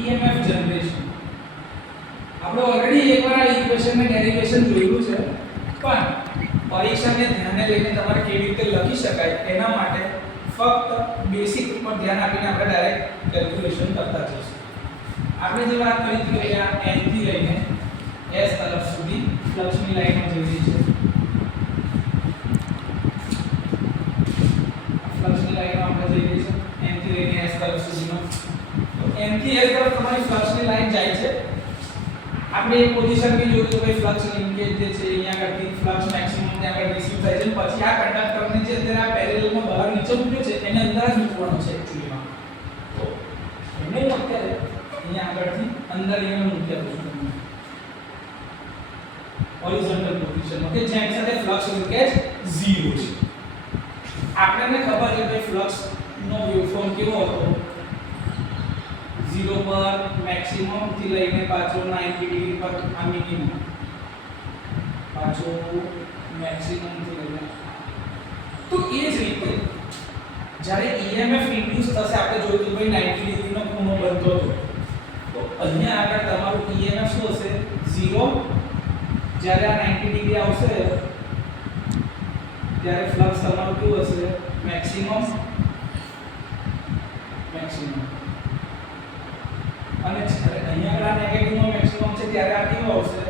EMF generation. આપણે already એકવાર આ ઇક્વેશનનું ડેરિવેશન જોયું છે, પણ પરીક્ષાને ધ્યાને લઈને તમારે કેવી રીતે લખી શકાય એના માટે ફક્ત બેસિક ઉપર ધ્યાન આપીને આપણે ડાયરેક્ટ કેલ્ક્યુલેશન કરતા જઈશું. આપણે જે વાત કરી હતી કે આ n થી લઈને s તરફ સુધી ફ્લક્સની લાઈનો જઈ રહી છે. ફ્લક્સની લાઈનો આપણે જઈ રહી છે n થી લઈને s તરફ સુધીનો. તો n થી s તરફ તમારી ફ્લક્સની લાઈન જાય છે. આપણે એક પોઝિશન બી જોયું કે ભાઈ ફ્લક્સ લિંકેજ જે છે અહીંયા આગળથી ફ્લક્સ મેક્સિમમ ત્યાં આગળ રિસીવ થાય છે, પછી આ કંડક્ટરને જે અત્યારે આ પેરેલલમાં બહાર નીચે મૂક્યો છે એને અંદર જ મૂકવાનો છે એક્ચ્યુઅલીમાં. તો એને અત્યારે અહીંયા આગળથી અંદર એને મૂકી આપું છું તમને હોરિઝોન્ટલ પોઝિશનમાં કે જેની સાથે ફ્લક્સ લિંકેજ 0 છે. આપણને ખબર છે કે ફ્લક્સ નો વેવફોર્મ કેવો હતો, 0 પર મેક્સિમમ થી લઈને પાછો 90 ડિગ્રી પર આ મિનિમમ, પાછો મેક્સિમમ થી લઈને. તો એ જ રીતે જ્યારે EMF ઇન્ડ્યુસ થશે, આપણે જોયું કે ભાઈ 90 ડિગ્રીનો ખૂણો બનતો હતો, તો અહીંયા આગળ તમારું EMF શું હશે 0. જ્યારે આ 90 ડિગ્રી આવશે ત્યારે ફ્લક્સ તમારું કેવું હશે મેક્સિમમ. અને જ્યારે અહીંયા આગળ નેગેટિવનો મેક્સિમમ છે ત્યારે આ કેવું આવશે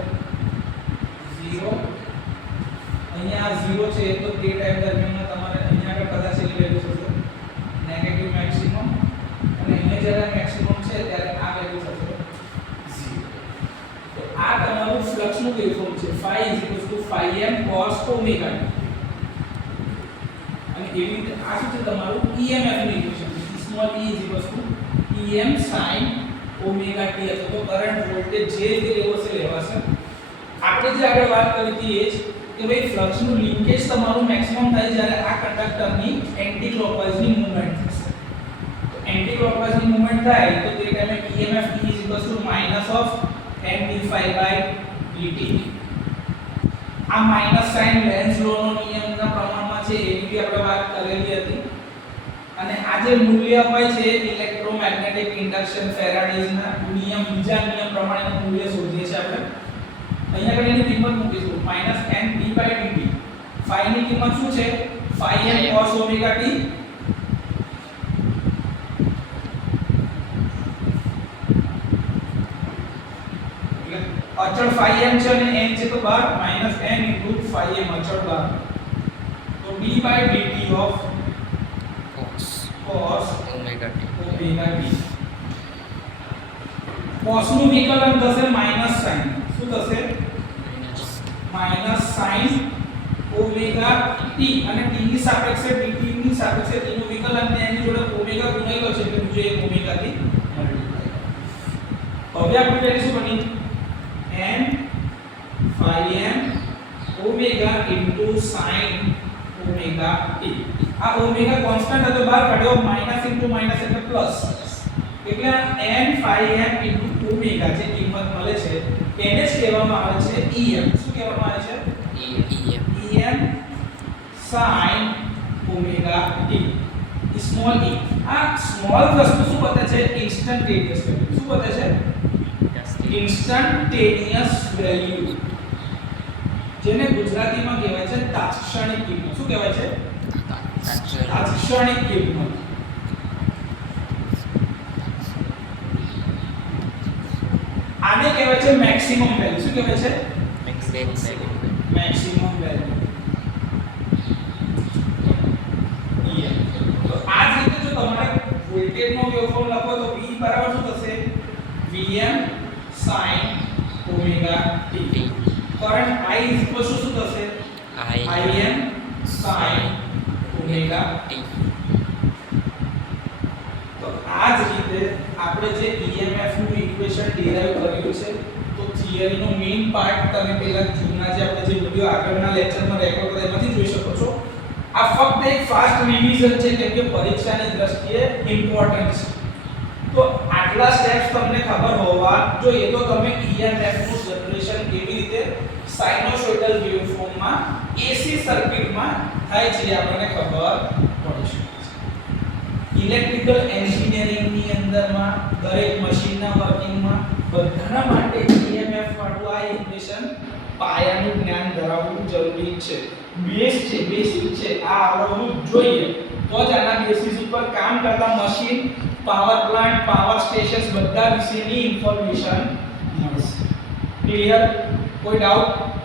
0. અહીંયા 0 છે તો તે ટાઈમ દરમિયાન તમારે અહીંયા આગળ કદાચ એની વેલ્યુ થશે નેગેટિવ મેક્સિમમ, અને અહીંયા જ્યારે મેક્સિમમ છે ત્યારે આ વેલ્યુ થશે 0. તો આ તમારું ફ્લક્સનું વેવફોર્મ છે phi m cos omega t. અને એવી રીતે આ શું છે તમારું EMF ની ઇક્વેશન છે, small e Em sin omega t અથવા તો કરંટ વોલ્ટેજ જે રીતે લેવો છે લેવાશે. આપણે જે આગળ વાત કરી હતી એ જ કે ભાઈ ફ્લક્સનું લિંકેજ તમારું મેક્સિમમ થાય જ્યારે આ કંડક્ટરની એન્ટી ક્લોકવાઇઝની મૂવમેન્ટ થશે. તો એન્ટી ક્લોકવાઇઝની મૂવમેન્ટ થાય તો તે ટાઈમે EMF n dϕ/dt. આ માઈનસ સાઇન લેન્ઝ લોનો નિયમના પ્રમાણમાં છે એની બી આપણે વાત કરેલી હતી. અને આ જે મૂલ્ય હોય છે ઇલેક્ટ્રોમેગ્નેટિક ઇન્ડક્શન ફેરાડેઝના નિયમ, બીજા નિયમ પ્રમાણેનું મૂલ્ય શોધીએ છીએ આપણે. અહીંયા આગળ એની કિંમત મૂકીશું -n dϕ/dt. phi ની કિંમત શું છે phi m cos omega t. અચળ phi m છે અને n છે તો બાર -n phi m અચળ બાર. તો d/dt of cos omega t. cos નું વિકલન થશે માઈનસ સાઇન. શું થશે માઈનસ સાઇન ઓમેગા t, અને t ની સાપેક્ષે dt ની સાપેક્ષે t નું વિકલન ને એની જોડે ઓમેગા ગુણાયેલો છે એટલે બીજો એક ઓમેગા થી મલ્ટીપ્લાય. હવે આપણે વેલ્યુ શું બની n phi m omega into sin omega t. આ ઓમેગા કોન્સ્ટન્ટ હતો બહાર કાઢ્યો, માઈનસ ઇન્ટુ માઈનસ એટલે પ્લસ, એટલે n phi m into omega જે કિંમત મળે છે એને જ કહેવામાં આવે છે EM. શું કહેવામાં આવે છે EM sin omega t. Small e. આ સ્મોલ વસ્તુ શું બતાવે છે ઇન્સ્ટન્ટેનિયસ વેલ્યુ. શું બતાવે છે ઇન્સ્ટન્ટેનિયસ વેલ્યુ, જેને ગુજરાતીમાં કહેવાય છે તાત્ક્ષણિક કિંમત. શું કહેવાય છે તાત્ક્ષણિક કિંમત. આને કહેવાય છે મેક્સિમમ વેલ્યુ. શું કહેવાય છે મેક્સિમમ વેલ્યુ. તો આ જ રીતે જો તમારે વોલ્ટેજનો વેવફોર્મ લખો તો V બરાબર શું થશે Vm sin omega t. Current I શું થશે Im sin omega t. તો આ જ રીતે આપણે જે EMF નું ઇક્વેશન ડિરાઈવ કર્યું છે, તો થિયરીનો મેઈન પાર્ટ તમે પહેલા જૂના જે આપણે જે વિડિયો આગળના લેક્ચરમાં રેકોર્ડ કર્યા એમાંથી જોઈ શકો છો. આ ફક્ત એક ફાસ્ટ રિવિઝન છે કેમ કે પરીક્ષાની દ્રષ્ટિએ ઇમ્પોર્ટન્ટ છે. તો આટલા સ્ટેપ્સ તમને ખબર હોવા જોઈએ તો તમે EMF નું જનરેશન કેવી રીતે સાઇનોસોઇડલ વેવફોર્મમાં AC સર્કિટમાં થાય છે આપણને ખબર પડી શકે છે. ઇલેક્ટ્રિકલ એન્જિનિયરિંગ ની અંદરમાં દરેક મશીનના વર્કિંગમાં બધાના માટે EMF વાળું આ ઇક્વેશન પાયાનું જ્ઞાન ધરાવવું જરૂરી છે. બેઝ છે, બેસિક છે, આ આવડવું જોઈએ તો જ આના બેસિસ ઉપર કામ કરતા machine, power plant, power stations બધા વિશેની ઇન્ફોર્મેશન મળશે. ક્લિયર? કોઈ ડાઉટ?